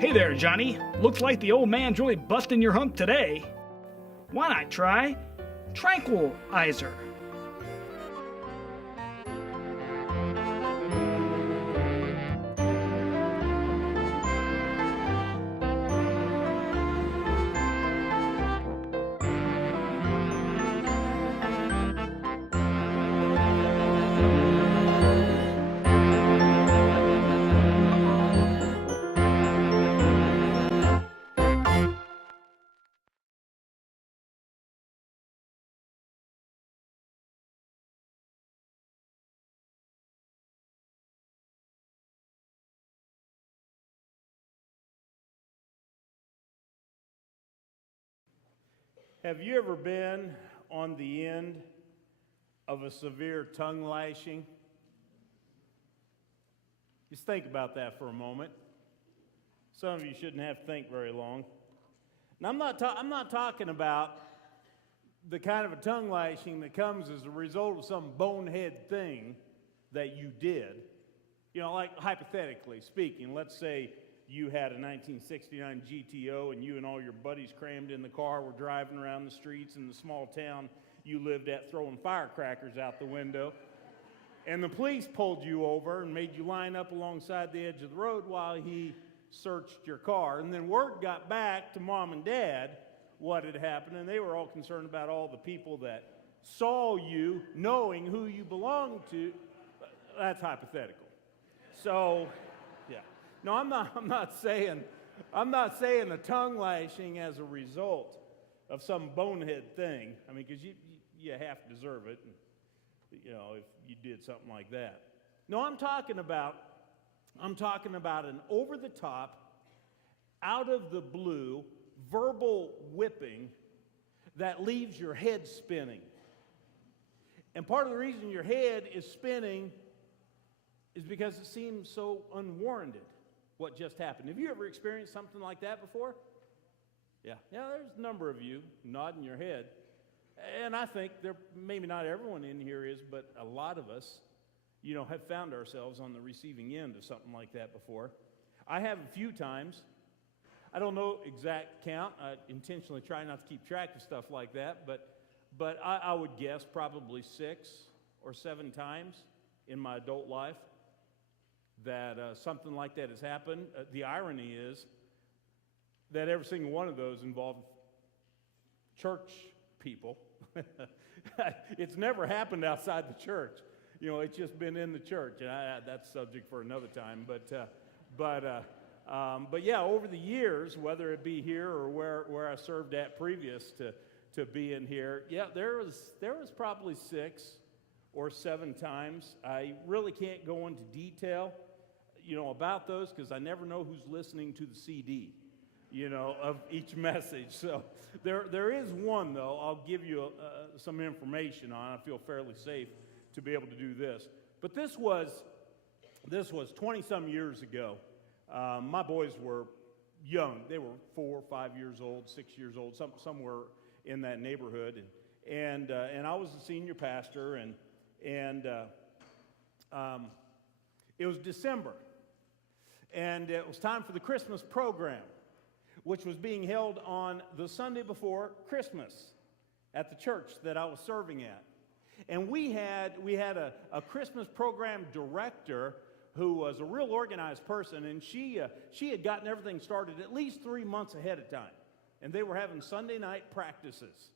Hey there, Johnny. Looks like the old man's really busting your hump today. Why not try Tranquilizer? Have you ever been on the end of a severe tongue lashing? Just think about that for a moment. Some of you shouldn't have to think very long. Now, I'm not talking about the kind of a tongue lashing that comes as a result of some bonehead thing that you did. You know, like hypothetically speaking, let's say you had a 1969 GTO and you and all your buddies crammed in the car were driving around the streets in the small town you lived at throwing firecrackers out the window. And the police pulled you over and made you line up alongside the edge of the road while he searched your car. And then word got back to mom and dad what had happened, and they were all concerned about all the people that saw you knowing who you belonged to. That's hypothetical. So, yeah. No, I'm not saying a tongue lashing as a result of some bonehead thing. I mean, because you have to deserve it, you know, if you did something like that. No, I'm talking about an over-the-top, out-of-the-blue, verbal whipping that leaves your head spinning. And part of the reason your head is spinning is because it seems so unwarranted what just happened. Have you ever experienced something like that before? Yeah, there's a number of you nodding your head. And I think maybe not everyone in here is, but a lot of us, you know, have found ourselves on the receiving end of something like that before. I have a few times. I don't know exact count. I intentionally try not to keep track of stuff like that, but I would guess probably 6 or 7 times in my adult life that something like that has happened. The irony is that every single one of those involved church people. It's never happened outside the church. You know, it's just been in the church, and that's subject for another time. But yeah, over the years, whether it be here or where I served at previous to being here, yeah, there was probably 6 or 7 times. I really can't go into detail, you know, about those because I never know who's listening to the CD, you know, of each message. So there is one, though, I'll give you some information on. I feel fairly safe to be able to do this. But this was 20-some years ago. My boys were young. They were 4 or 5 years old, 6 years old, somewhere in that neighborhood. And I was the senior pastor, and it was December. And it was time for the Christmas program, which was being held on the Sunday before Christmas at the church that I was serving at. And we had a Christmas program director who was a real organized person, and she had gotten everything started at least 3 months ahead of time. And they were having Sunday night practices.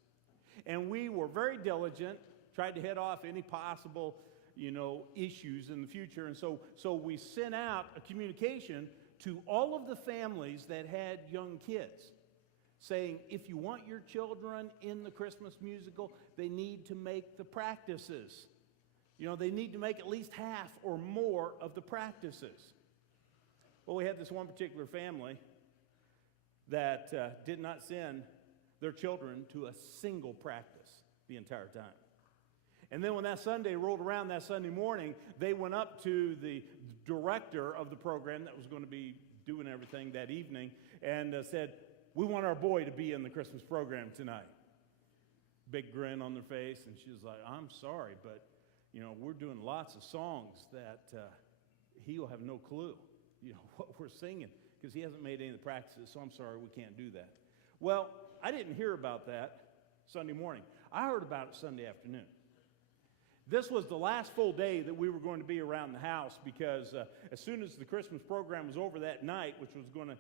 And we were very diligent, tried to head off any possible, you know, issues in the future. And so we sent out a communication to all of the families that had young kids saying, if you want your children in the Christmas musical, they need to make the practices. You know, they need to make at least half or more of the practices. Well, we had this one particular family that did not send their children to a single practice the entire time. And then when that Sunday rolled around, that Sunday morning, they went up to the director of the program that was going to be doing everything that evening and said, we want our boy to be in the Christmas program tonight. Big grin on their face, and she was like, I'm sorry, but you know, we're doing lots of songs that he will have no clue, you know, what we're singing, because he hasn't made any of the practices, so I'm sorry, we can't do that. Well, I didn't hear about that Sunday morning. I heard about it Sunday afternoon. This was the last full day that we were going to be around the house because as soon as the Christmas program was over that night, which was going to,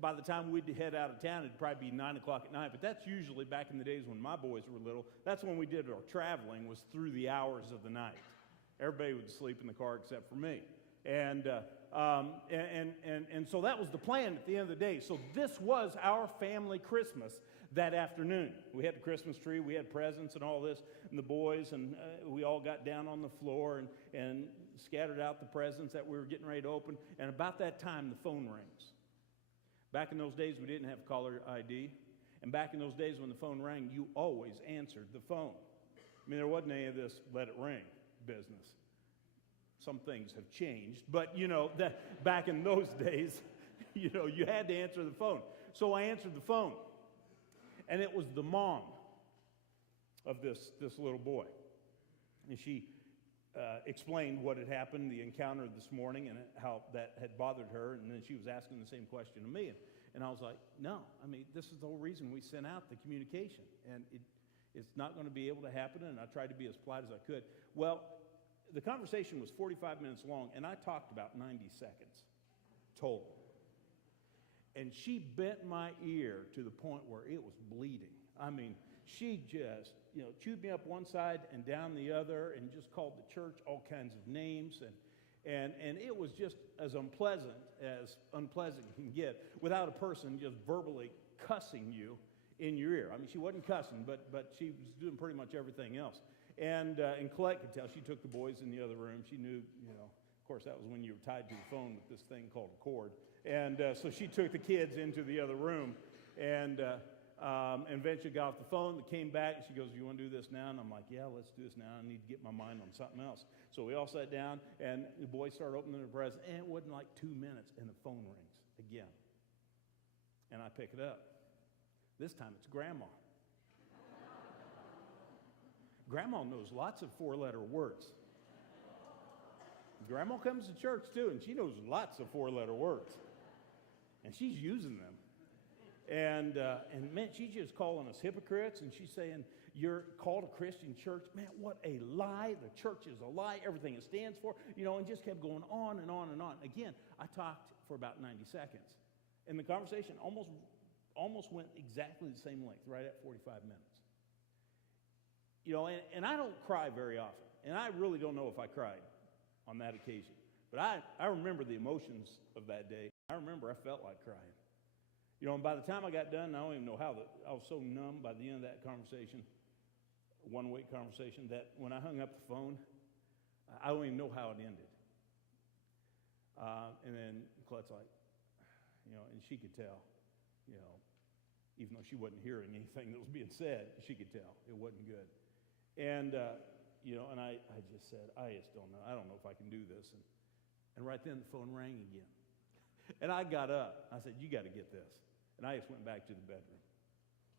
by the time we'd head out of town, it'd probably be 9 o'clock at night. But that's usually back in the days when my boys were little. That's when we did our traveling, was through the hours of the night. Everybody would sleep in the car except for me. And so that was the plan at the end of the day. So this was our family Christmas that afternoon. We had the Christmas tree, we had presents and all this, and the boys, and we all got down on the floor and scattered out the presents that we were getting ready to open. And about that time, the phone rings. Back in those days, we didn't have caller ID. And back in those days when the phone rang, you always answered the phone. I mean, there wasn't any of this let it ring business. Some things have changed, but that back in those days, you had to answer the phone. So I answered the phone, and it was the mom of this little boy, and she explained what had happened, the encounter this morning, and how that had bothered her, and then she was asking the same question of me, and I was like, no, I mean, this is the whole reason we sent out the communication, and it's not going to be able to happen, and I tried to be as polite as I could. Well, the conversation was 45 minutes long, and I talked about 90 seconds total. And she bent my ear to the point where it was bleeding. I mean, she just, chewed me up one side and down the other and just called the church all kinds of names. And it was just as unpleasant can get without a person just verbally cussing you in your ear. I mean, she wasn't cussing, but she was doing pretty much everything else. And Colette could tell. She took the boys in the other room. She knew, of course, that was when you were tied to the phone with this thing called a cord. And so she took the kids into the other room and eventually got off the phone. They came back, and she goes, you want to do this now? And I'm like, yeah, let's do this now. I need to get my mind on something else. So we all sat down, and the boys started opening their presents, and it wasn't like 2 minutes, and the phone rings again. And I pick it up. This time it's Grandma. Grandma knows lots of four-letter words. Grandma comes to church too, and she knows lots of four-letter words. And she's using them. And man, she's just calling us hypocrites, and she's saying, you're called a Christian church. Man, what a lie. The church is a lie. Everything it stands for. And just kept going on and on and on. Again, I talked for about 90 seconds. And the conversation almost went exactly the same length, right at 45 minutes. And I don't cry very often. And I really don't know if I cried on that occasion. But I remember the emotions of that day. I remember I felt like crying. And by the time I got done, I don't even know how, I was so numb by the end of that conversation, one-way conversation, that when I hung up the phone, I don't even know how it ended. And then Colette's like, and she could tell, even though she wasn't hearing anything that was being said, she could tell it wasn't good. And, and I just said, I just don't know. I don't know if I can do this. And right then the phone rang again. And I got up. I said, you got to get this. And I just went back to the bedroom.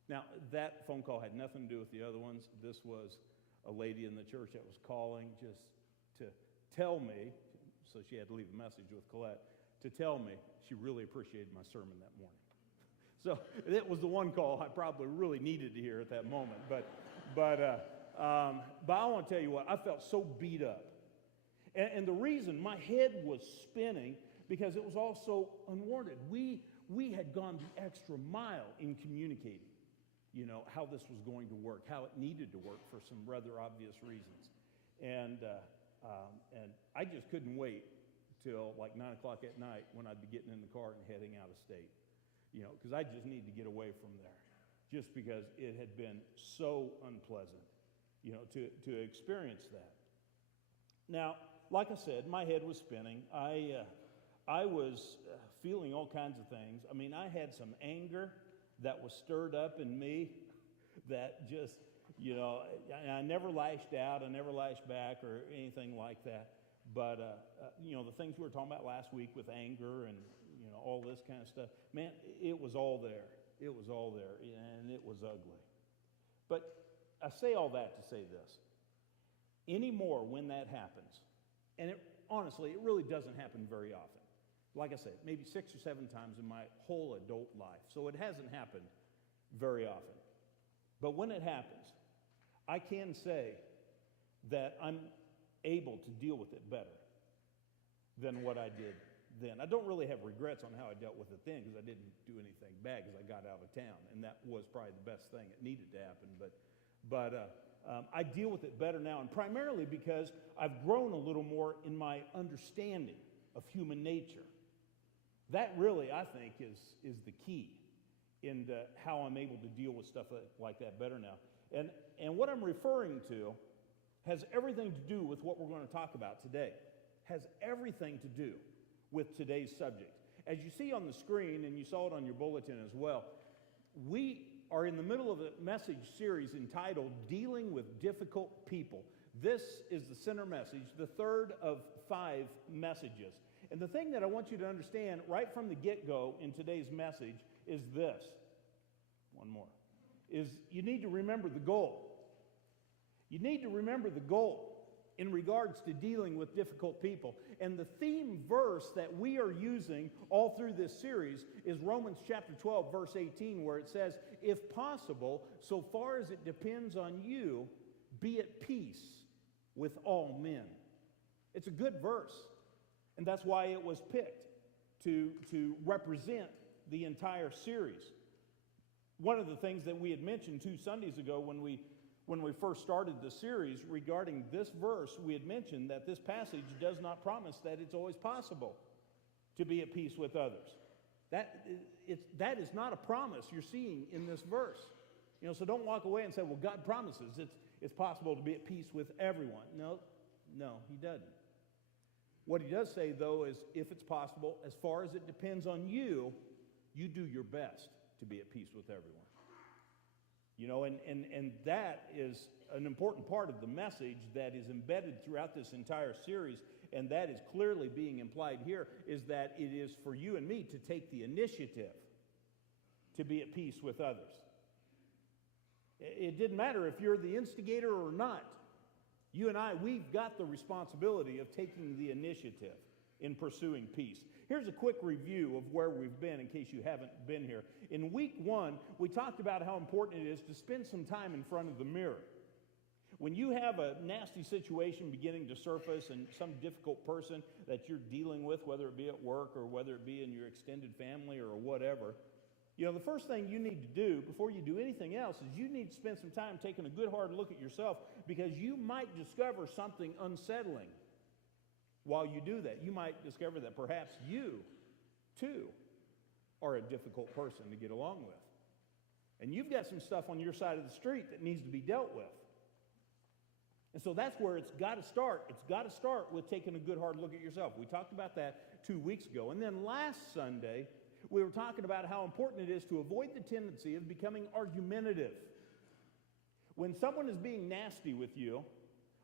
Now, that phone call had nothing to do with the other ones. This was a lady in the church that was calling just to tell me, so she had to leave a message with Colette, to tell me she really appreciated my sermon that morning. So it was the one call I probably really needed to hear at that moment. But I want to tell you what, I felt so beat up. And the reason my head was spinning, because it was all so unwarranted. We had gone the extra mile in communicating, how this was going to work, how it needed to work for some rather obvious reasons. And I just couldn't wait till like 9 o'clock at night when I'd be getting in the car and heading out of state, because I just needed to get away from there, just because it had been so unpleasant, to experience that. Now, like I said, my head was spinning. I was feeling all kinds of things. I mean, I had some anger that was stirred up in me that just, I never lashed out, I never lashed back or anything like that. But, the things we were talking about last week with anger and, all this kind of stuff, man, it was all there. It was all there, and it was ugly. But I say all that to say this. Anymore when that happens, and honestly, it really doesn't happen very often. Like I said, maybe 6 or 7 times in my whole adult life. So it hasn't happened very often. But when it happens, I can say that I'm able to deal with it better than what I did then. I don't really have regrets on how I dealt with it then because I didn't do anything bad because I got out of town, and that was probably the best thing that needed to happen. But I deal with it better now, and primarily because I've grown a little more in my understanding of human nature. That really, I think, is the key in how I'm able to deal with stuff like that better now. And what I'm referring to has everything to do with what we're going to talk about today. Has everything to do with today's subject. As you see on the screen, and you saw it on your bulletin as well, we are in the middle of a message series entitled Dealing with Difficult People. This is the center message, the third of 5 messages. And the thing that I want you to understand right from the get-go in today's message is this. One more. Is you need to remember the goal. You need to remember the goal in regards to dealing with difficult people. And the theme verse that we are using all through this series is Romans chapter 12, verse 18, where it says, if possible, so far as it depends on you, be at peace with all men. It's a good verse. And that's why it was picked to represent the entire series. One of the things that we had mentioned 2 Sundays ago when we first started the series regarding this verse, we had mentioned that this passage does not promise that it's always possible to be at peace with others. That is not a promise you're seeing in this verse. So don't walk away and say, well, God promises it's possible to be at peace with everyone. No, he doesn't. What he does say, though, is if it's possible, as far as it depends on you, you do your best to be at peace with everyone. And that is an important part of the message that is embedded throughout this entire series, and that is clearly being implied here, is that it is for you and me to take the initiative to be at peace with others. It didn't matter if you're the instigator or not. You and I, we've got the responsibility of taking the initiative in pursuing peace. Here's a quick review of where we've been in case you haven't been here. In week 1, we talked about how important it is to spend some time in front of the mirror. When you have a nasty situation beginning to surface and some difficult person that you're dealing with, whether it be at work or whether it be in your extended family or whatever, the first thing you need to do before you do anything else is you need to spend some time taking a good hard look at yourself, because you might discover something unsettling while you do that. You might discover that perhaps you, too, are a difficult person to get along with. And you've got some stuff on your side of the street that needs to be dealt with. And so that's where it's got to start. It's got to start with taking a good hard look at yourself. We talked about that 2 weeks ago. And then last Sunday, we were talking about how important it is to avoid the tendency of becoming argumentative. When someone is being nasty with you,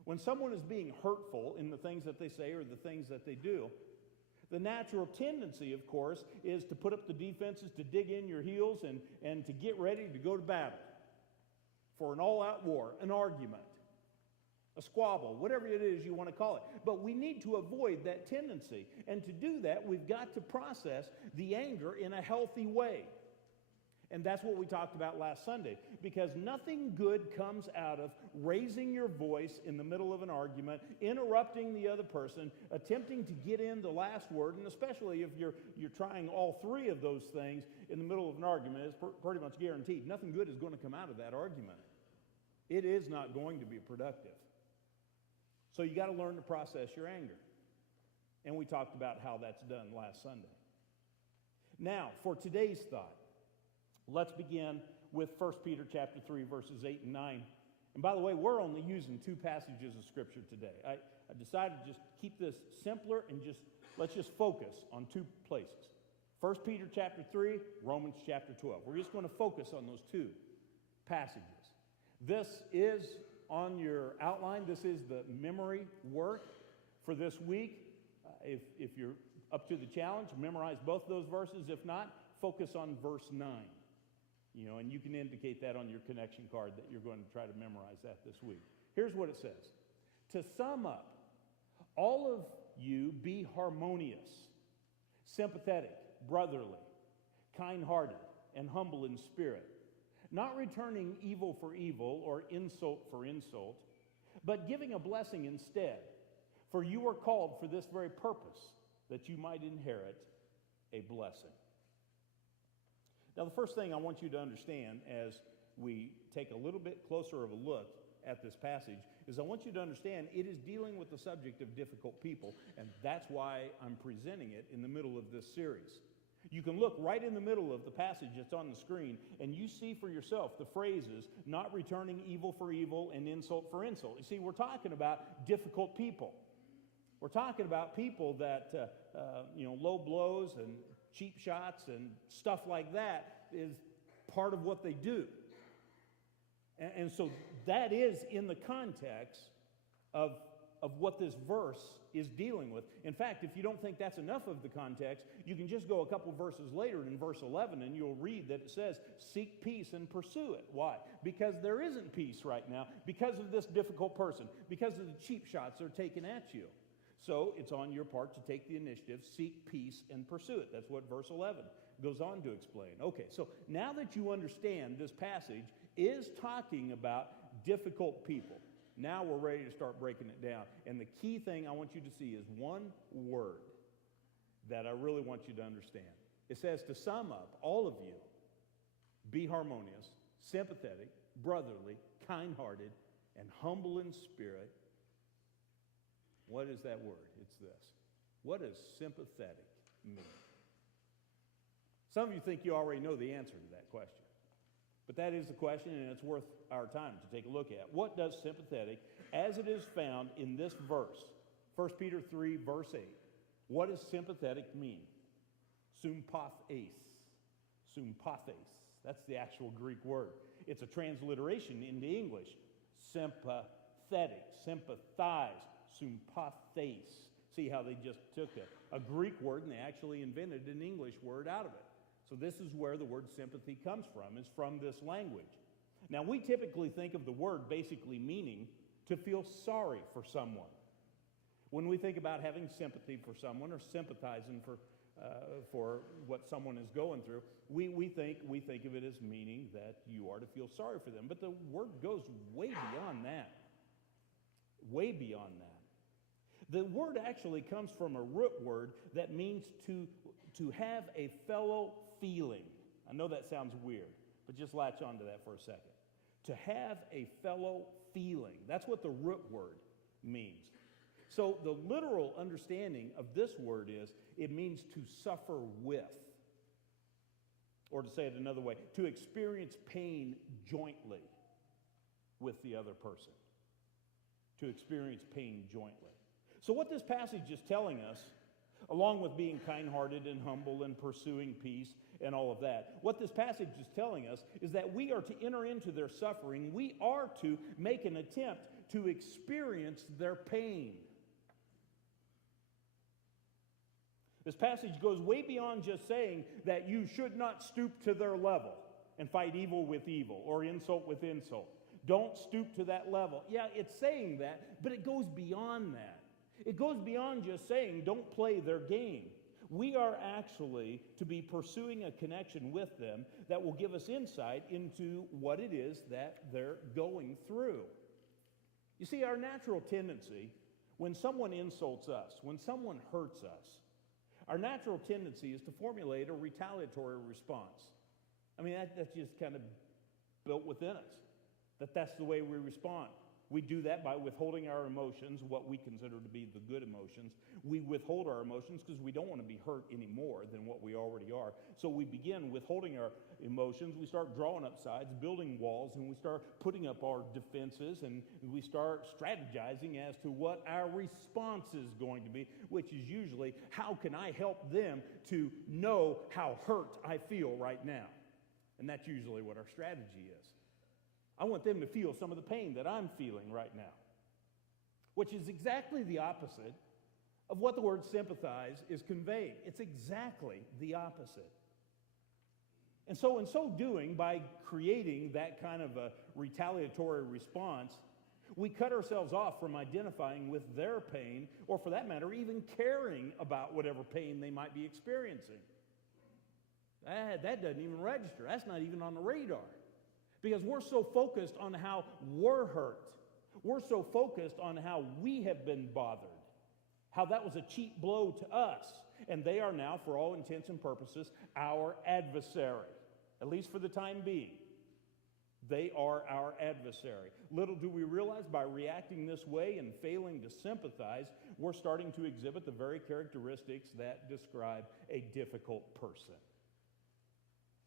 when someone is being hurtful in the things that they say or the things that they do, the natural tendency, of course, is to put up the defenses, to dig in your heels, and to get ready to go to battle for an all-out war, an argument, a squabble, whatever it is you want to call it. But we need to avoid that tendency. And to do that, we've got to process the anger in a healthy way. And that's what we talked about last Sunday, because nothing good comes out of raising your voice in the middle of an argument, interrupting the other person, attempting to get in the last word, and especially if you're trying all 3 of those things in the middle of an argument. It's pretty much guaranteed. Nothing good is going to come out of that argument. It is not going to be productive. So you got to learn to process your anger. And we talked about how that's done last Sunday. Now, for today's thought, let's begin with 1 Peter chapter 3, verses 8 and 9. And by the way, we're only using 2 passages of Scripture today. I decided to just keep this simpler and let's just focus on 2 places. 1 Peter chapter 3, Romans chapter 12. We're just going to focus on those 2 passages. This is on your outline. This is the memory work for this week. If you're up to the challenge, memorize both those verses. If not, focus on verse 9. And you can indicate that on your connection card that you're going to try to memorize that this week. Here's what it says. To sum up, all of you be harmonious, sympathetic, brotherly, kind-hearted, and humble in spirit, not returning evil for evil or insult for insult, but giving a blessing instead. For you were called for this very purpose, that you might inherit a blessing. Now, the first thing I want you to understand as we take a little bit closer of a look at this passage is I want you to understand it is dealing with the subject of difficult people, and that's why I'm presenting it in the middle of this series. You can look right in the middle of the passage that's on the screen, and you see for yourself the phrases, not returning evil for evil and insult for insult. You see, we're talking about difficult people. We're talking about people that, low blows and cheap shots and stuff like that is part of what they do. And so that is in the context of what this verse is dealing with. In fact, if you don't think that's enough of the context, you can just go a couple verses later in verse 11 and you'll read that it says, seek peace and pursue it. Why? Because there isn't peace right now, because of this difficult person, because of the cheap shots they're taking at you. So it's on your part to take the initiative, seek peace and pursue it. That's what verse 11 goes on to explain. Okay, so now that you understand this passage is talking about difficult people, now we're ready to start breaking it down. And the key thing I want you to see is one word that I really want you to understand. It says, to sum up, all of you, be harmonious, sympathetic, brotherly, kind-hearted, and humble in spirit. What is that word? It's this. What does sympathetic mean? Some of you think you already know the answer to that question. But that is the question, and it's worth our time to take a look at. What does sympathetic, as it is found in this verse, 1 Peter 3, verse 8, what does sympathetic mean? Sympathes. Sympathes. That's the actual Greek word. It's a transliteration into English. Sympathetic, sympathize, sympathes. See how they just took a Greek word and they actually invented an English word out of it. So this is where the word sympathy comes from, is from this language. Now, we typically think of the word basically meaning to feel sorry for someone. When we think about having sympathy for someone or sympathizing for what someone is going through, we think of it as meaning that you are to feel sorry for them. But the word goes way beyond that. Way beyond that. The word actually comes from a root word that means to have a fellow feeling. I know that sounds weird, but just latch on to that for a second. To have a fellow feeling. That's what the root word means. So the literal understanding of this word is it means to suffer with. Or to say it another way, to experience pain jointly with the other person. To experience pain jointly. So what this passage is telling us, along with being kind-hearted and humble and pursuing peace and all of that, what this passage is telling us is that we are to enter into their suffering. We are to make an attempt to experience their pain. This passage goes way beyond just saying that you should not stoop to their level and fight evil with evil or insult with insult. Don't stoop to that level. Yeah, it's saying that, but it goes beyond that. It goes beyond just saying don't play their game. We are actually to be pursuing a connection with them that will give us insight into what it is that they're going through. You see, our natural tendency, when someone insults us, when someone hurts us, our natural tendency is to formulate a retaliatory response. I mean, that's just kind of built within us, that's the way we respond. We do that by withholding our emotions, what we consider to be the good emotions. We withhold our emotions because we don't want to be hurt any more than what we already are. So we begin withholding our emotions. We start drawing up sides, building walls, and we start putting up our defenses, and we start strategizing as to what our response is going to be, which is usually, how can I help them to know how hurt I feel right now? And that's usually what our strategy is. I want them to feel some of the pain that I'm feeling right now, which is exactly the opposite of what the word sympathize is conveying. It's exactly the opposite. And so in so doing, by creating that kind of a retaliatory response, We cut ourselves off from identifying with their pain, or for that matter, even caring about whatever pain they might be experiencing. That doesn't even register. That's not even on the radar. Because we're so focused on how we're hurt. We're so focused on how we have been bothered. How that was a cheap blow to us. And they are now, for all intents and purposes, our adversary. At least for the time being. They are our adversary. Little do we realize, by reacting this way and failing to sympathize, we're starting to exhibit the very characteristics that describe a difficult person.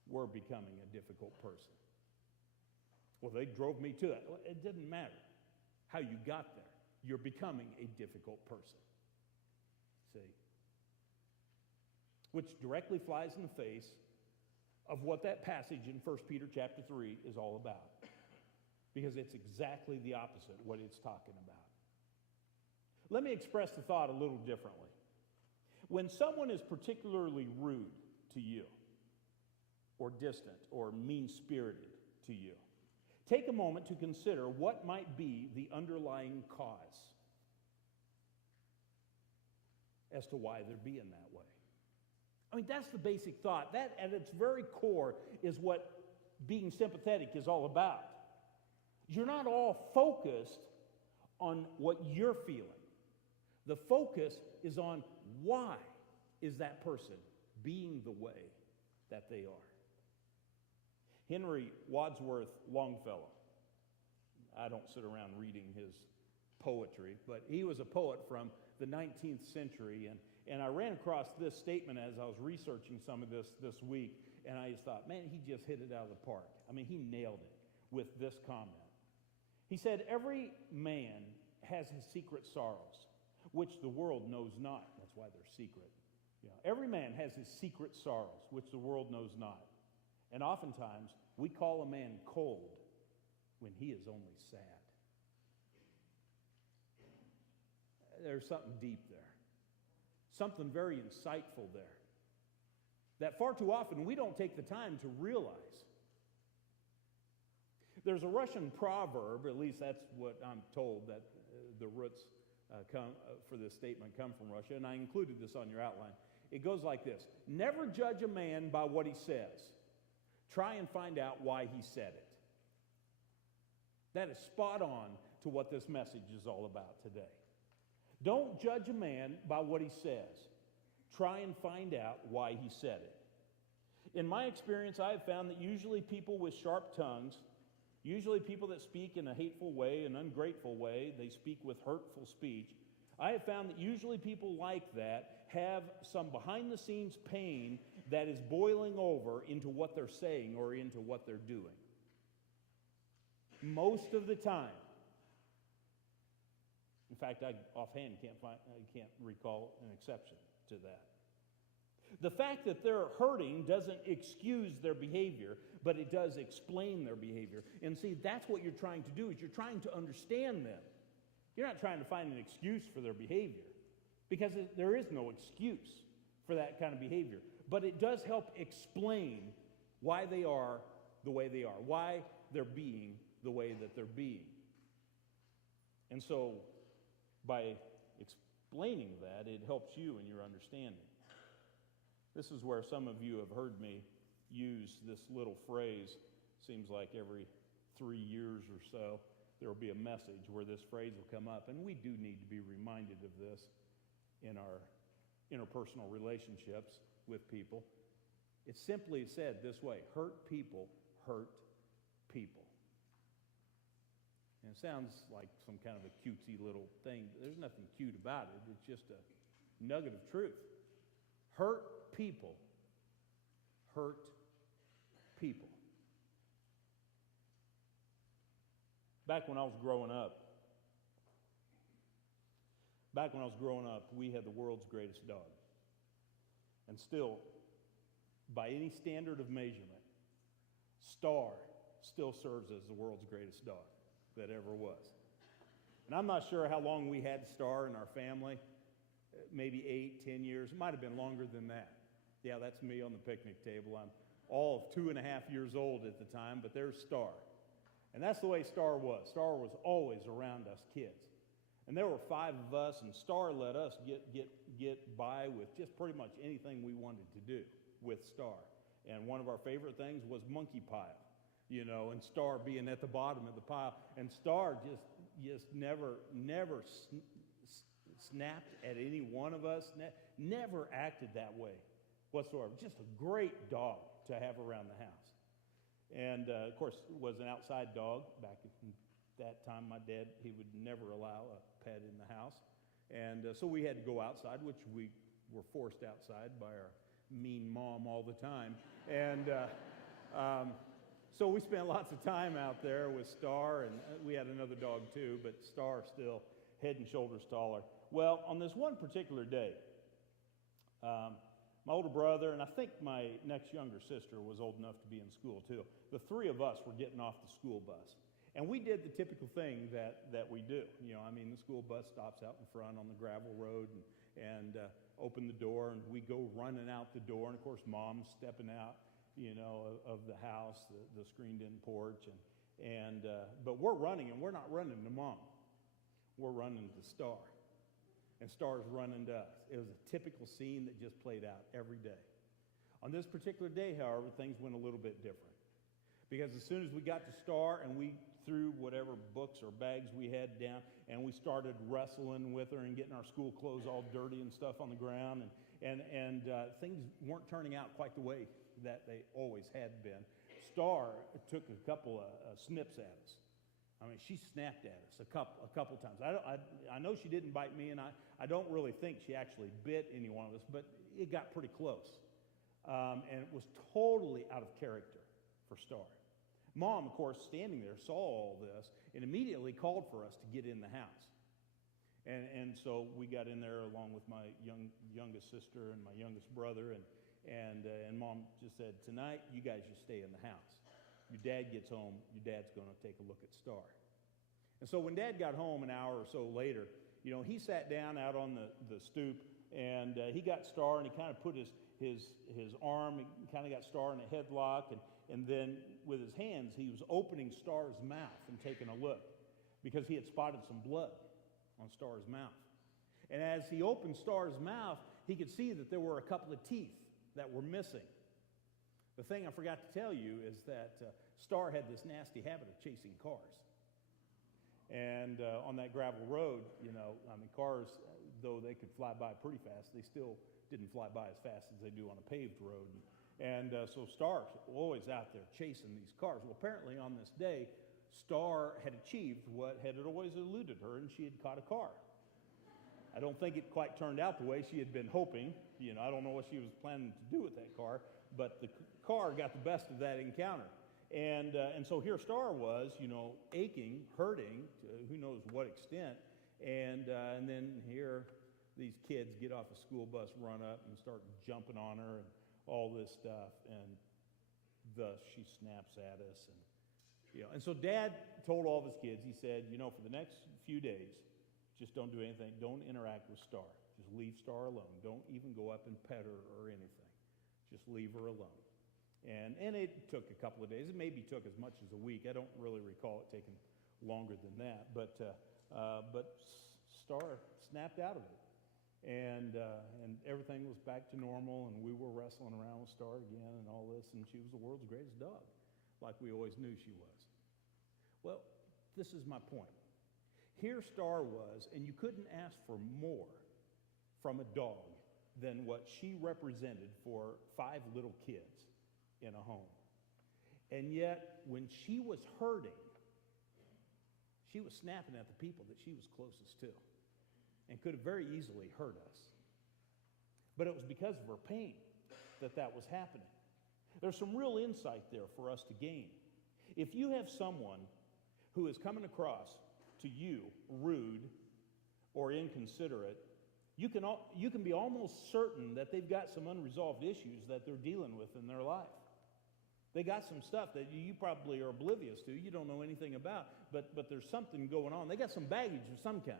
We're becoming a difficult person. Well, they drove me to it. Well, it didn't matter how you got there. You're becoming a difficult person. See? Which directly flies in the face of what that passage in 1 Peter chapter 3 is all about. Because it's exactly the opposite of what it's talking about. Let me express the thought a little differently. When someone is particularly rude to you, or distant, or mean-spirited to you, take a moment to consider what might be the underlying cause as to why they're being that way. I mean, that's the basic thought. That, at its very core, is what being sympathetic is all about. You're not all focused on what you're feeling. The focus is on why is that person being the way that they are. Henry Wadsworth Longfellow, I don't sit around reading his poetry, but he was a poet from the 19th century, and I ran across this statement as I was researching some of this week, and I just thought, man, he just hit it out of the park. I mean, he nailed it with this comment. He said, "Every man has his secret sorrows, which the world knows not." That's why they're secret. Every man has his secret sorrows, which the world knows not. And oftentimes, we call a man cold when he is only sad. There's something deep there. Something very insightful there. That far too often we don't take the time to realize. There's a Russian proverb, at least that's what I'm told, that the roots for this statement come from Russia, and I included this on your outline. It goes like this: never judge a man by what he says. Try and find out why he said it. That is spot on to what this message is all about today. Don't judge a man by what he says. Try and find out why he said it. In my experience, I have found that usually people with sharp tongues, usually people that speak in a hateful way, an ungrateful way, they speak with hurtful speech, I have found that usually people like that have some behind-the-scenes pain that is boiling over into what they're saying or into what they're doing. Most of the time. In fact, I offhand can't recall an exception to that. The fact that they're hurting doesn't excuse their behavior, but it does explain their behavior. And see, that's what you're trying to do, is you're trying to understand them. You're not trying to find an excuse for their behavior, because there is no excuse for that kind of behavior. But it does help explain why they are the way they are, why they're being the way that they're being. And so, by explaining that, it helps you in your understanding. This is where some of you have heard me use this little phrase. Seems like every 3 years or so, there will be a message where this phrase will come up. And we do need to be reminded of this in our interpersonal relationships with people. It's simply said this way: hurt people hurt people. And it sounds like some kind of a cutesy little thing. There's nothing cute about it. It's just a nugget of truth. Hurt people hurt people. Back when I was growing up, we had the world's greatest dog. And still, by any standard of measurement, Star still serves as the world's greatest dog that ever was. And I'm not sure how long we had Star in our family, maybe 8, 10 years. It might have been longer than that. Yeah, that's me on the picnic table. I'm all of 2.5 years old at the time, but there's Star. And that's the way Star was. Star was always around us kids. And there were 5 of us, and Star let us get by with just pretty much anything we wanted to do with Star. And one of our favorite things was monkey pile, and Star being at the bottom of the pile. And Star just never snapped at any one of us, never acted that way whatsoever. Just a great dog to have around the house. And, of course, was an outside dog. Back in that time, my dad, he would never allow a pet in the house. And so we had to go outside, which we were forced outside by our mean mom all the time. And so we spent lots of time out there with Star, and we had another dog too, but Star still head and shoulders taller. Well, on this one particular day, my older brother, and I think my next younger sister was old enough to be in school too. The 3 of us were getting off the school bus. And we did the typical thing that we do. The school bus stops out in front on the gravel road and open the door, and we go running out the door. And, of course, Mom's stepping out, of the house, the screened-in porch. But we're running, and we're not running to Mom. We're running to Star. And Star's running to us. It was a typical scene that just played out every day. On this particular day, however, things went a little bit different. Because as soon as we got to Star and we threw whatever books or bags we had down and we started wrestling with her and getting our school clothes all dirty and stuff on the ground, and things weren't turning out quite the way that they always had been, Star took a couple of snips at us. She snapped at us a couple times. I know she didn't bite me, and I don't really think she actually bit any one of us, but it got pretty close. And it was totally out of character for Star. Mom, of course, standing there, saw all this and immediately called for us to get in the house. And so we got in there along with my youngest sister and my youngest brother, and Mom just said, "Tonight, you guys just stay in the house. Your dad gets home, your dad's going to take a look at Star." And so when Dad got home an hour or so later, he sat down out on the stoop, and he got Star, and he kind of put his arm, and kind of got Star in a headlock, and then with his hands, he was opening Star's mouth and taking a look because he had spotted some blood on Star's mouth. And as he opened Star's mouth, he could see that there were a couple of teeth that were missing. The thing I forgot to tell you is that Star had this nasty habit of chasing cars. And on that gravel road, cars, though they could fly by pretty fast, they still didn't fly by as fast as they do on a paved road. And so Star's always out there chasing these cars. Well, apparently on this day, Star had achieved what had always eluded her, and she had caught a car. I don't think it quite turned out the way she had been hoping. I don't know what she was planning to do with that car, but the car got the best of that encounter. And so here Star was, aching, hurting, to who knows what extent, and then here these kids get off a school bus, run up, and start jumping on her, and all this stuff, and thus she snaps at us. And so Dad told all of his kids, he said, for the next few days, just don't do anything. Don't interact with Star. Just leave Star alone. Don't even go up and pet her or anything. Just leave her alone. And it took a couple of days. It maybe took as much as a week. I don't really recall it taking longer than that. But Star snapped out of it. And everything was back to normal, and we were wrestling around with Star again and all this, and she was the world's greatest dog, like we always knew she was. Well, this is my point. Here Star was, and you couldn't ask for more from a dog than what she represented for 5 little kids in a home. And yet, when she was hurting, she was snapping at the people that she was closest to and could have very easily hurt us. But it was because of her pain that was happening. There's some real insight there for us to gain. If you have someone who is coming across to you rude or inconsiderate, you can be almost certain that they've got some unresolved issues that they're dealing with in their life. They got some stuff that you probably are oblivious to, you don't know anything about, but there's something going on. They got some baggage of some kind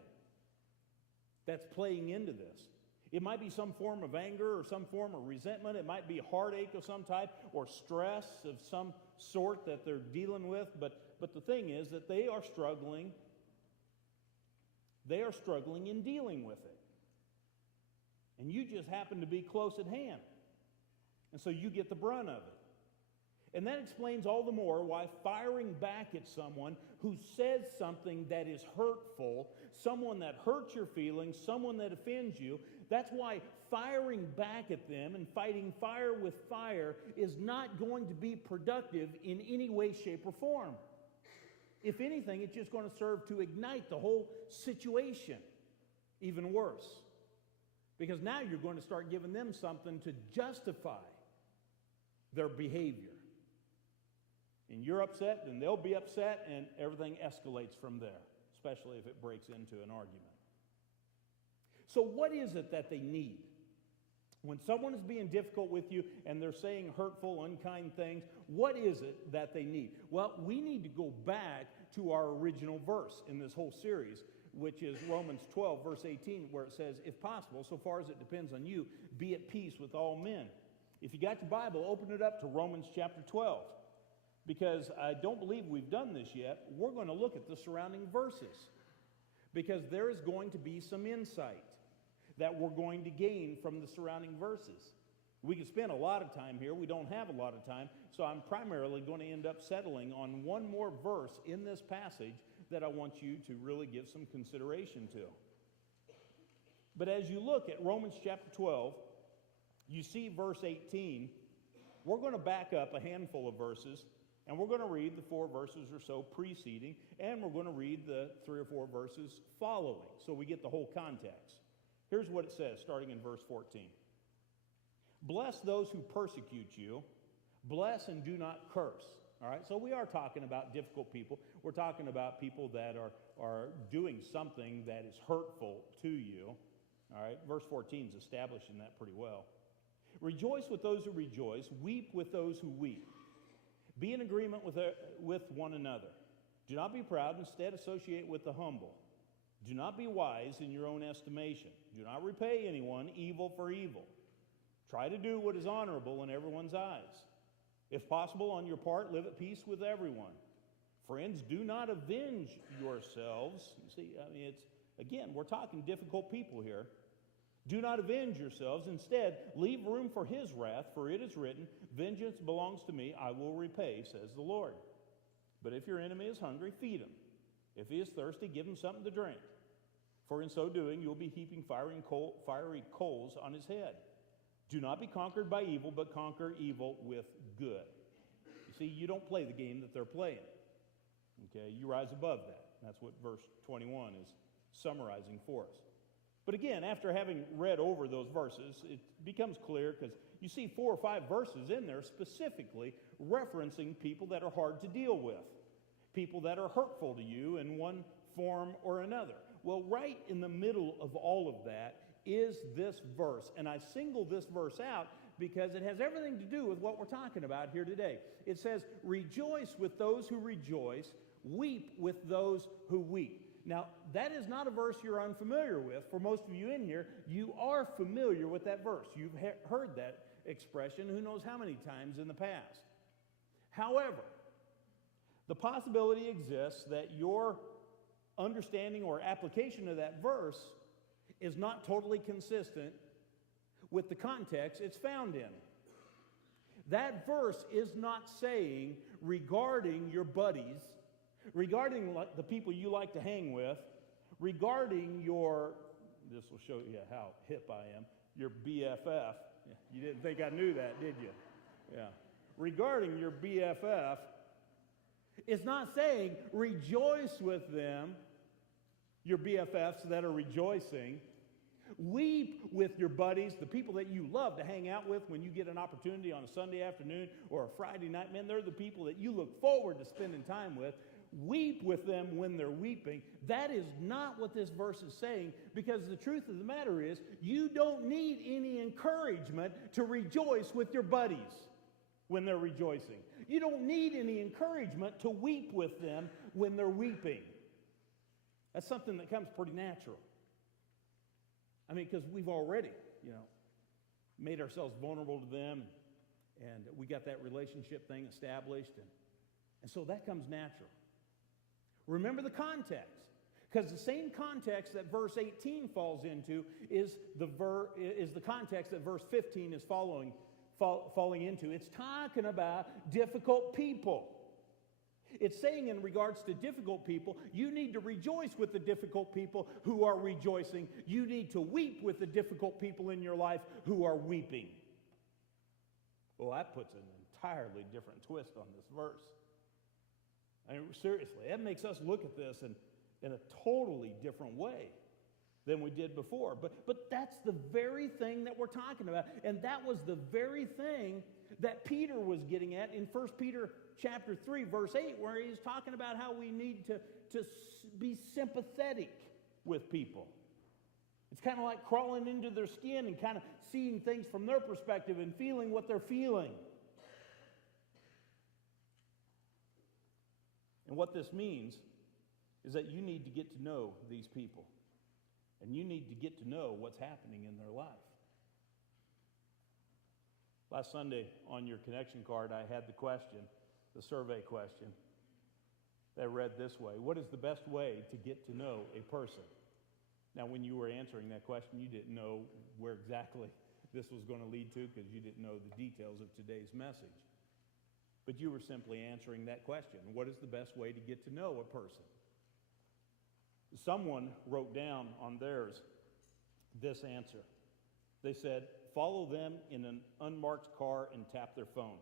that's playing into this. It might be some form of anger or some form of resentment. It might be heartache of some type or stress of some sort that they're dealing with, but But the thing is that they are struggling in dealing with it. And you just happen to be close at hand. And so you get the brunt of it. And that explains all the more why firing back at someone who says something that is hurtful, someone that hurts your feelings, someone that offends you, that's why firing back at them and fighting fire with fire is not going to be productive in any way, shape, or form. If anything, it's just going to serve to ignite the whole situation even worse. Because now you're going to start giving them something to justify their behavior. And you're upset, and they'll be upset, and everything escalates from there, especially if it breaks into an argument. So what is it that they need? When someone is being difficult with you and they're saying hurtful, unkind things, what is it that they need? Well, we need to go back to our original verse in this whole series, which is Romans 12, verse 18, where it says, if possible, so far as it depends on you, be at peace with all men. If you got your Bible, open it up to Romans chapter 12. Because I don't believe we've done this yet. We're going to look at the surrounding verses. Because there is going to be some insight that we're going to gain from the surrounding verses. We could spend a lot of time here. We don't have a lot of time. So I'm primarily going to end up settling on one more verse in this passage that I want you to really give some consideration to. But as you look at Romans chapter 12, you see verse 18. We're going to back up a handful of verses, and we're going to read the 4 verses or so preceding, and we're going to read the 3 or 4 verses following, so we get the whole context. Here's what it says, starting in verse 14. Bless those who persecute you. Bless and do not curse. All right, so we are talking about difficult people. We're talking about people that are doing something that is hurtful to you. All right, verse 14 is establishing that pretty well. Rejoice with those who rejoice. Weep with those who weep. Be in agreement with one another. Do not be proud. Instead, associate with the humble. Do not be wise in your own estimation. Do not repay anyone evil for evil. Try to do what is honorable in everyone's eyes. If possible, on your part, live at peace with everyone. Friends, do not avenge yourselves. You see, again, we're talking difficult people here. Do not avenge yourselves. Instead, leave room for his wrath, for it is written, vengeance belongs to me, I will repay, says the Lord. But if your enemy is hungry, feed him. If he is thirsty, give him something to drink. For in so doing, you'll be heaping fiery coals on his head. Do not be conquered by evil, but conquer evil with good. You see, you don't play the game that they're playing. Okay, you rise above that. That's what verse 21 is summarizing for us. But again, after having read over those verses, it becomes clear because you see 4 or 5 verses in there specifically referencing people that are hard to deal with, people that are hurtful to you in one form or another. Well, right in the middle of all of that is this verse, and I single this verse out because it has everything to do with what we're talking about here today. It says, rejoice with those who rejoice, weep with those who weep. Now, that is not a verse you're unfamiliar with. For most of you in here, you are familiar with that verse. You've heard that expression who knows how many times in the past. However, the possibility exists that your understanding or application of that verse is not totally consistent with the context it's found in. That verse is not saying regarding your buddies, regarding the people you like to hang with, regarding this will show you how hip I am, your BFF. You didn't think I knew that, did you? Yeah. Regarding your BFF, it's not saying rejoice with them, your BFFs that are rejoicing. Weep with your buddies, the people that you love to hang out with when you get an opportunity on a Sunday afternoon or a Friday night. Man, they're the people that you look forward to spending time with. Weep with them when they're weeping. That is not what this verse is saying, because the truth of the matter is you don't need any encouragement to rejoice with your buddies when they're rejoicing. You don't need any encouragement to weep with them when they're weeping. That's something that comes pretty natural. I mean, because we've already, made ourselves vulnerable to them, and we got that relationship thing established, and so that comes natural. Remember the context. Because the same context that verse 18 falls into is the context that verse 15 is falling into. It's talking about difficult people. It's saying in regards to difficult people, you need to rejoice with the difficult people who are rejoicing. You need to weep with the difficult people in your life who are weeping. Well, that puts an entirely different twist on this verse. I mean, seriously, that makes us look at this in a totally different way than we did before. But that's the very thing that we're talking about. And that was the very thing that Peter was getting at in 1 Peter chapter 3, verse 8, where he's talking about how we need to be sympathetic with people. It's kind of like crawling into their skin and kind of seeing things from their perspective and feeling what they're feeling. And what this means is that you need to get to know these people. And you need to get to know what's happening in their life. Last Sunday on your connection card, I had the question, the survey question, that read this way: what is the best way to get to know a person? Now, when you were answering that question, you didn't know where exactly this was going to lead to because you didn't know the details of today's message. But you were simply answering that question. What is the best way to get to know a person? Someone wrote down on theirs this answer. They said, follow them in an unmarked car and tap their phone.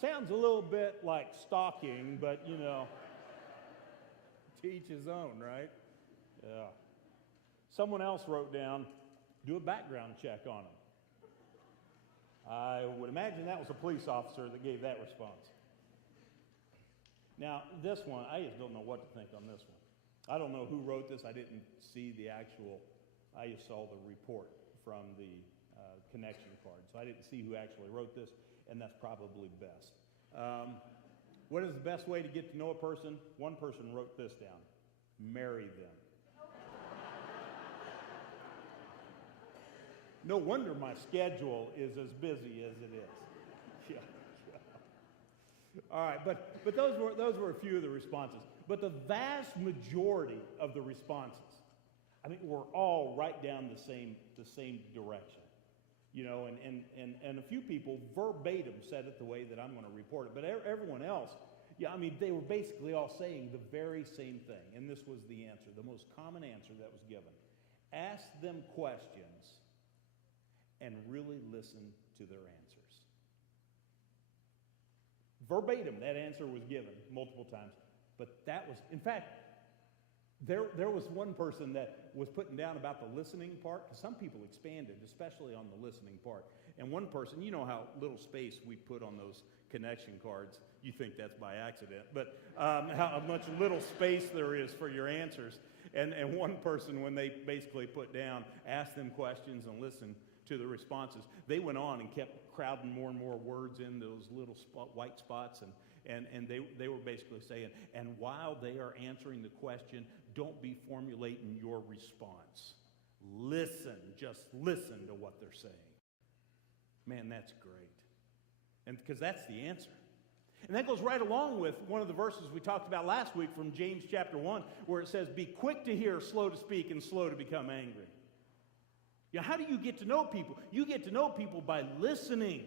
Sounds a little bit like stalking, but you know, to each his own, right? Yeah. Someone else wrote down, do a background check on them. I would imagine that was a police officer that gave that response. Now, this one, I just don't know what to think on this one. I don't know who wrote this. I didn't see the actual, I just saw the report from the connection card. So I didn't see who actually wrote this, and that's probably best. What is the best way to get to know a person? One person wrote this down: marry them. No wonder my schedule is as busy as it is. Yeah. All right, but those were a few of the responses. But the vast majority of the responses, I mean, were all right down the same direction. You know, and a few people verbatim said it the way that I'm going to report it. But everyone else, yeah, I mean, they were basically all saying the very same thing. And this was the answer, the most common answer that was given. Ask them questions and really listen to their answers. Verbatim, that answer was given multiple times. But that was, in fact, there was one person that was putting down about the listening part, because some people expanded, especially on the listening part. And one person, you know how little space we put on those connection cards. You think that's by accident, but how much little space there is for your answers. And one person, when they basically put down, ask them questions and listen to the responses, they went on and kept crowding more and more words in those little white spots, and they were basically saying, and while they are answering the question, don't be formulating your response. Listen, just listen to what they're saying. Man, that's great. And because that's the answer. And that goes right along with one of the verses we talked about last week from James chapter 1, where it says, be quick to hear, slow to speak, and slow to become angry. You know, how do you get to know people? You get to know people by listening.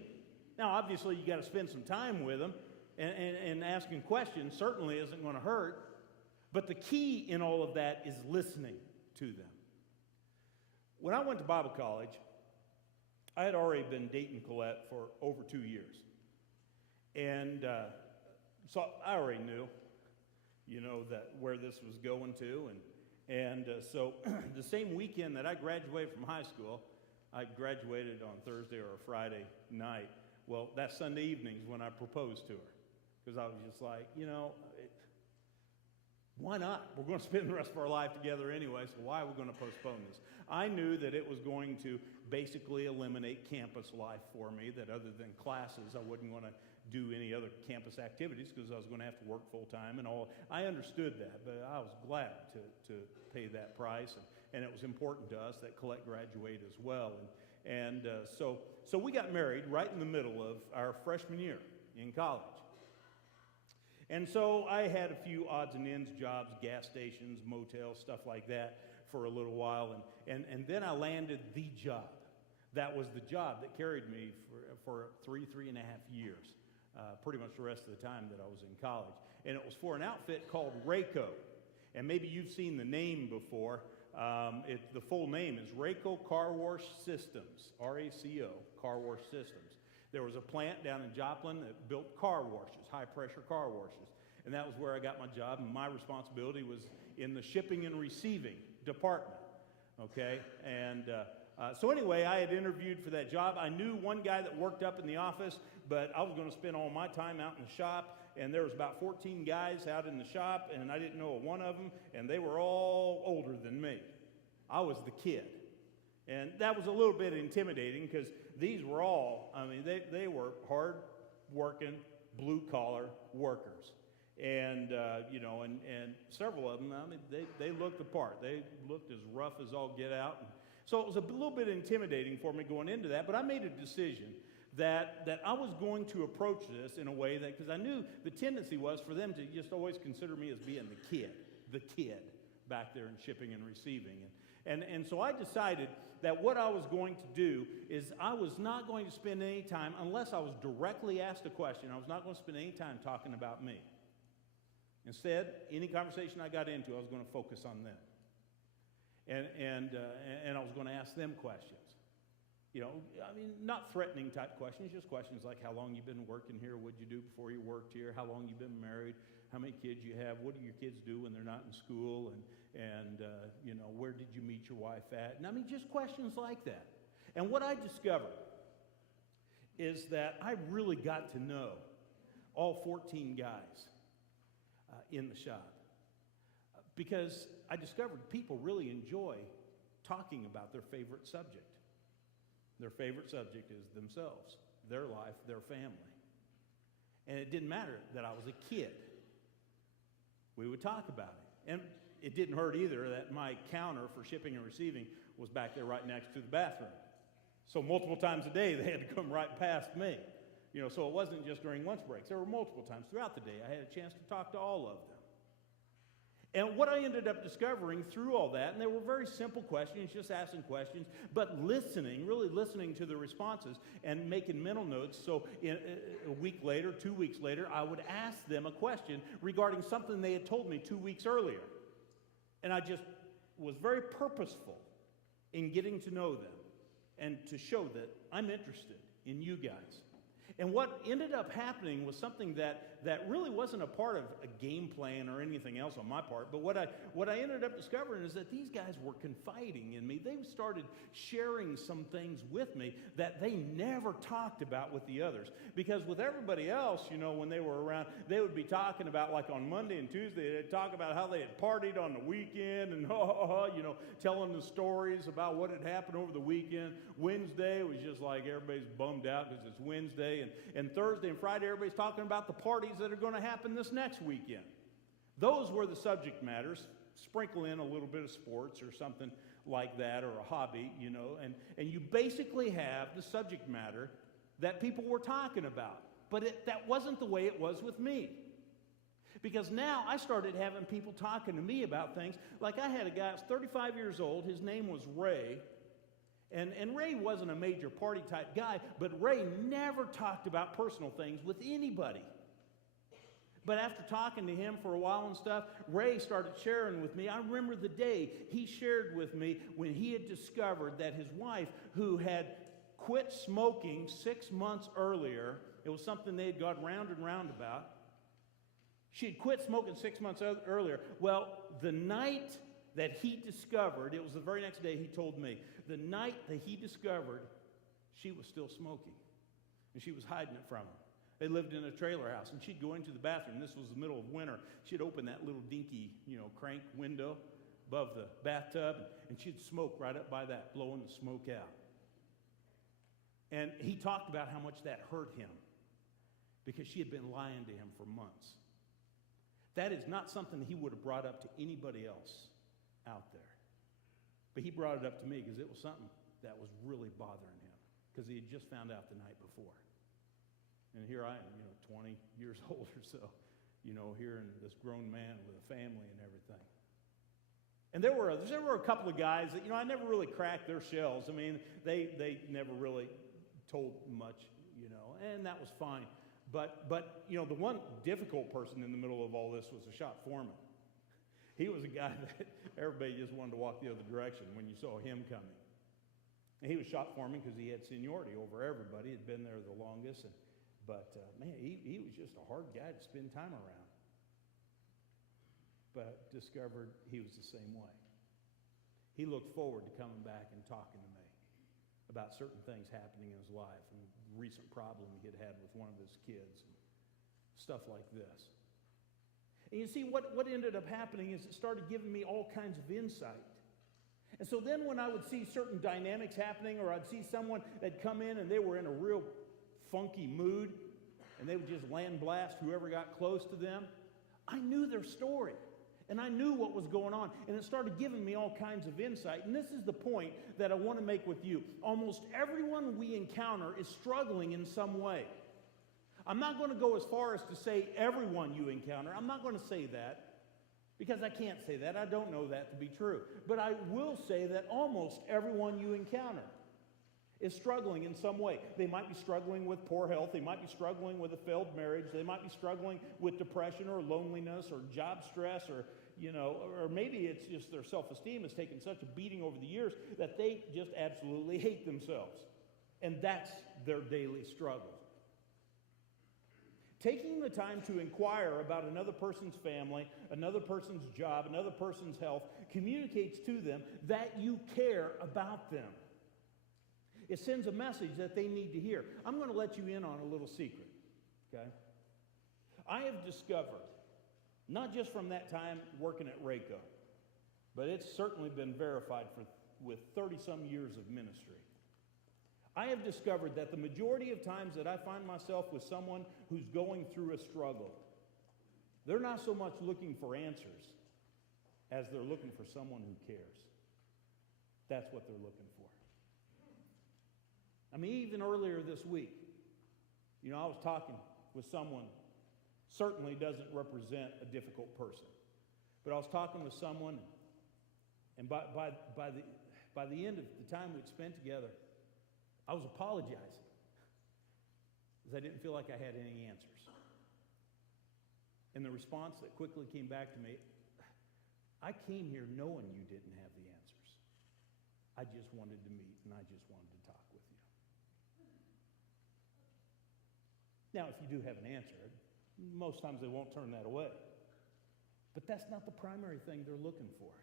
Now, obviously, you got to spend some time with them, and asking questions certainly isn't going to hurt. But the key in all of that is listening to them. When I went to Bible college, I had already been dating Colette for over 2 years. And so I already knew, you know, that where this was going to. And so the same weekend that I graduated from high school, I graduated on Thursday or a Friday night. Well, that Sunday evening is when I proposed to her. Because I was just like, you know, why not? We're going to spend the rest of our life together anyway, so why are we going to postpone this? I knew that it was going to basically eliminate campus life for me, that other than classes, I wasn't going to do any other campus activities because I was going to have to work full-time and all. I understood that, but I was glad to pay that price, and it was important to us that Colette graduate as well. And so we got married right in the middle of our freshman year in college. And so I had a few odds and ends jobs, gas stations, motels, stuff like that for a little while. And then I landed the job. That was the job that carried me for three and a half years, pretty much the rest of the time that I was in college. And it was for an outfit called Rayco. And maybe you've seen the name before. The full name is Rayco Car Wash Systems, R-A-C-O, Car Wash Systems. There was a plant down in Joplin that built car washes, high-pressure car washes. And that was where I got my job, and my responsibility was in the shipping and receiving department, okay? And so anyway, I had interviewed for that job. I knew one guy that worked up in the office, but I was going to spend all my time out in the shop, and there was about 14 guys out in the shop, and I didn't know one of them, and they were all older than me. I was the kid. And that was a little bit intimidating because these were all, I mean, they were hard-working, blue-collar workers. And, and several of them, I mean, they looked the part. They looked as rough as all get out. So it was a little bit intimidating for me going into that, but I made a decision that I was going to approach this in a way that, because I knew the tendency was for them to just always consider me as being the kid back there in shipping and receiving. And so I decided that what I was going to do is I was not going to spend any time, unless I was directly asked a question, I was not going to spend any time talking about me. Instead, any conversation I got into, I was going to focus on them. And I was going to ask them questions. You know, I mean, not threatening type questions, just questions like how long you've been working here, what'd you do before you worked here, how long you've been married, how many kids you have, what do your kids do when they're not in school, and where did you meet your wife at? And I mean, just questions like that. And what I discovered is that I really got to know all 14 guys in the shop. Because I discovered people really enjoy talking about their favorite subject. Their favorite subject is themselves, their life, their family. And it didn't matter that I was a kid. We would talk about it. And it didn't hurt either that my counter for shipping and receiving was back there right next to the bathroom. So multiple times a day, they had to come right past me. You know, so it wasn't just during lunch breaks. There were multiple times throughout the day I had a chance to talk to all of them. And what I ended up discovering through all that, and they were very simple questions, just asking questions, but listening, really listening to the responses and making mental notes. So a week later, 2 weeks later, I would ask them a question regarding something they had told me 2 weeks earlier. And I just was very purposeful in getting to know them and to show that I'm interested in you guys. And what ended up happening was something that really wasn't a part of a game plan or anything else on my part, but what I ended up discovering is that these guys were confiding in me. They started sharing some things with me that they never talked about with the others. Because with everybody else, you know, when they were around, they would be talking about, like on Monday and Tuesday, they'd talk about how they had partied on the weekend and, telling the stories about what had happened over the weekend. Wednesday was just like everybody's bummed out because it's Wednesday. And Thursday and Friday, everybody's talking about the parties that are going to happen this next weekend. Those were the subject matters. Sprinkle in a little bit of sports or something like that, or a hobby, you know. And you basically have the subject matter that people were talking about. But that wasn't the way it was with me. Because now I started having people talking to me about things. Like I had a guy, 35 years old, his name was Ray. And Ray wasn't a major party type guy, but Ray never talked about personal things with anybody. But after talking to him for a while and stuff, Ray started sharing with me. I remember the day he shared with me when he had discovered that his wife, who had quit smoking 6 months earlier, it was something they had gone round and round about. She had quit smoking 6 months earlier. Well, the night that he discovered, it was the very next day he told me, the night that he discovered she was still smoking, and she was hiding it from him. They lived in a trailer house, and she'd go into the bathroom. This was the middle of winter. She'd open that little dinky, crank window above the bathtub, and she'd smoke right up by that, blowing the smoke out. And he talked about how much that hurt him because she had been lying to him for months. That is not something he would have brought up to anybody else out there. But he brought it up to me because it was something that was really bothering him because he had just found out the night before. And here I am, 20 years old or so, hearing this grown man with a family and everything. And there were others. There were a couple of guys that, I never really cracked their shells. I mean, they never really told much, and that was fine. But the one difficult person in the middle of all this was the shop foreman. He was a guy that everybody just wanted to walk the other direction when you saw him coming. And he was shop foreman because he had seniority over everybody. He had been there the longest. But he was just a hard guy to spend time around. But discovered he was the same way. He looked forward to coming back and talking to me about certain things happening in his life and recent problem he had had with one of his kids and stuff like this. And you see, what ended up happening is it started giving me all kinds of insight. And so then when I would see certain dynamics happening, or I'd see someone that come in and they were in a real funky mood, and they would just land blast whoever got close to them, I knew their story. And I knew what was going on. And it started giving me all kinds of insight. And this is the point that I want to make with you. Almost everyone we encounter is struggling in some way. I'm not going to go as far as to say everyone you encounter. I'm not going to say that because I can't say that. I don't know that to be true. But I will say that almost everyone you encounter is struggling in some way. They might be struggling with poor health. They might be struggling with a failed marriage. They might be struggling with depression or loneliness or job stress or maybe it's just their self-esteem has taken such a beating over the years that they just absolutely hate themselves. And that's their daily struggle. Taking the time to inquire about another person's family, another person's job, another person's health communicates to them that you care about them. It sends a message that they need to hear. I'm going to let you in on a little secret, okay? I have discovered, not just from that time working at Rayco, but it's certainly been verified with 30-some years of ministry. I have discovered that the majority of times that I find myself with someone who's going through a struggle, they're not so much looking for answers as they're looking for someone who cares. That's what they're looking for. I mean, even earlier this week, I was talking with someone, certainly doesn't represent a difficult person, but I was talking with someone, and by the end of the time we'd spent together, I was apologizing because I didn't feel like I had any answers. And the response that quickly came back to me, I came here knowing you didn't have the answers. I just wanted to meet and I just wanted to talk with you. Now, if you do have an answer, most times they won't turn that away. But that's not the primary thing they're looking for.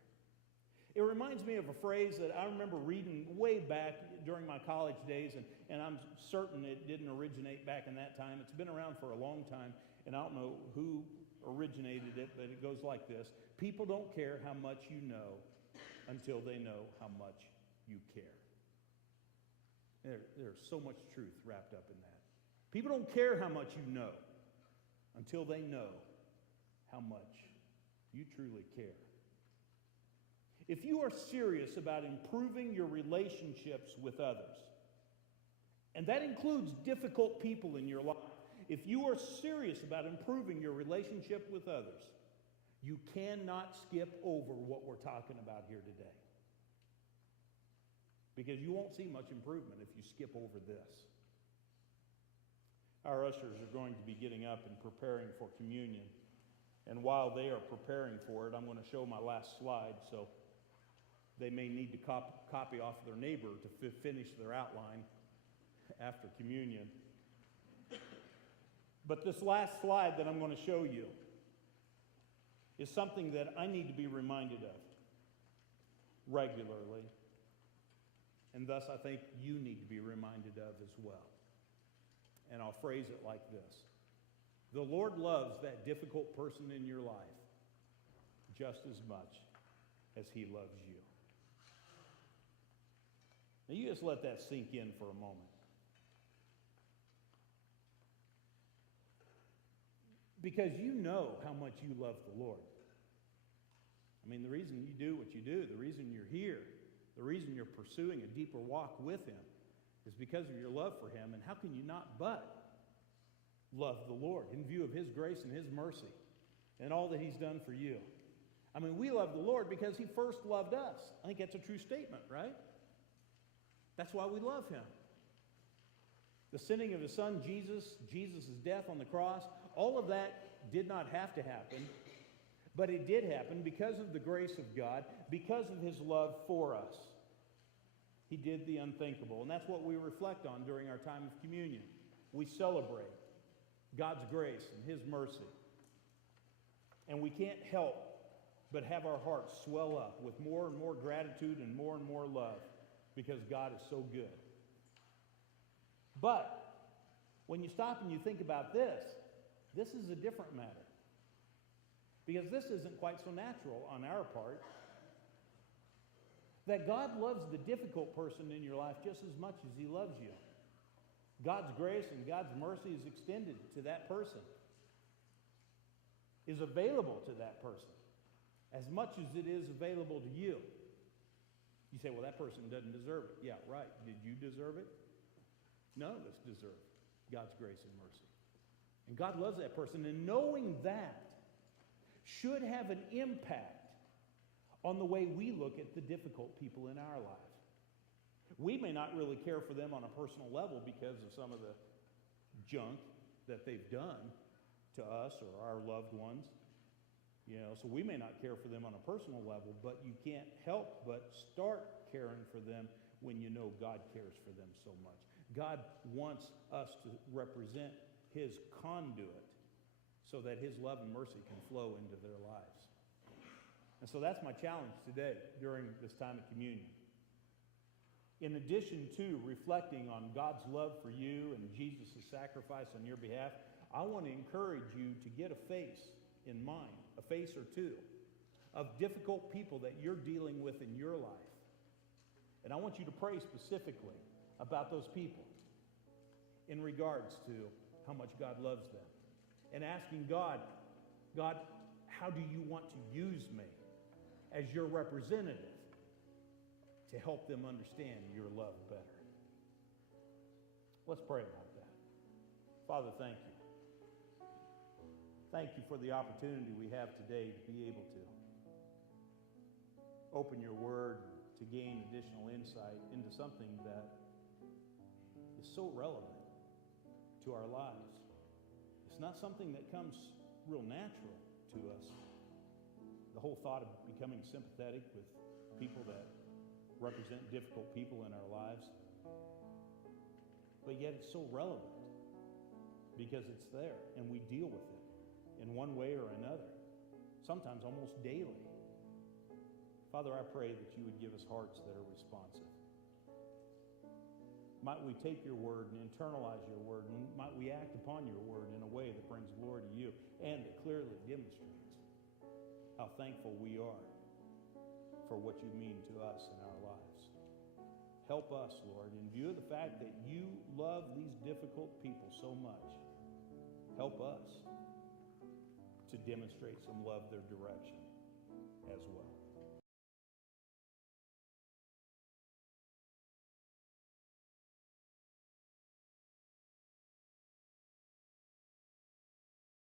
It reminds me of a phrase that I remember reading way back during my college days, and I'm certain it didn't originate back in that time. It's been around for a long time, and I don't know who originated it, but it goes like this. People don't care how much you know until they know how much you care. There's so much truth wrapped up in that. People don't care how much you know until they know how much you truly care. If you are serious about improving your relationships with others, and that includes difficult people in your life, if you are serious about improving your relationship with others, you cannot skip over what we're talking about here today. Because you won't see much improvement if you skip over this. Our ushers are going to be getting up and preparing for communion. And while they are preparing for it, I'm going to show my last slide, so they may need to copy off their neighbor to finish their outline after communion. But this last slide that I'm going to show you is something that I need to be reminded of regularly. And thus I think you need to be reminded of as well. And I'll phrase it like this. The Lord loves that difficult person in your life just as much as he loves you. Now you just let that sink in for a moment. Because you know how much you love the Lord. I mean, the reason you do what you do, the reason you're here, The reason you're pursuing a deeper walk with him is because of your love for him. And how can you not but love the Lord in view of his grace and his mercy and all that he's done for you? I mean, we love the Lord because he first loved us. I think that's a true statement, right? That's why we love him. The sending of his son, Jesus' death on the cross, all of that did not have to happen, but it did happen because of the grace of God, because of his love for us. He did the unthinkable, and that's what we reflect on during our time of communion. We celebrate God's grace and his mercy, and we can't help but have our hearts swell up with more and more gratitude and more love because God is so good. But when you stop and you think about this is a different matter. Because this isn't quite so natural on our part. That God loves the difficult person in your life just as much as he loves you. God's grace and God's mercy is extended to that person, is available to that person, as much as it is available to you. You say, well, that person doesn't deserve it. Yeah, right. Did you deserve it? None of us deserve God's grace and mercy. And God loves that person. And knowing that should have an impact on the way we look at the difficult people in our lives. We may not really care for them on a personal level because of some of the junk that they've done to us or our loved ones. So we may not care for them on a personal level, but you can't help but start caring for them when you know God cares for them so much. God wants us to represent his conduit so that his love and mercy can flow into their lives. And so that's my challenge today during this time of communion. In addition to reflecting on God's love for you and Jesus' sacrifice on your behalf, I want to encourage you to get a face in mind, a face or two, of difficult people that you're dealing with in your life. And I want you to pray specifically about those people in regards to how much God loves them. And asking God, how do you want to use me as your representative to help them understand your love better? Let's pray about that. Father, thank you. Thank you for the opportunity we have today to be able to open your word, to gain additional insight into something that is so relevant to our lives. It's not something that comes real natural to us. The whole thought of becoming sympathetic with people that represent difficult people in our lives. But yet it's so relevant because it's there and we deal with it in one way or another, sometimes almost daily. Father, I pray that you would give us hearts that are responsive. Might we take your word and internalize your word, and might we act upon your word in a way that brings glory to you and that clearly demonstrates how thankful we are for what you mean to us in our lives. Help us, Lord, in view of the fact that you love these difficult people so much. Help us to demonstrate some love their direction.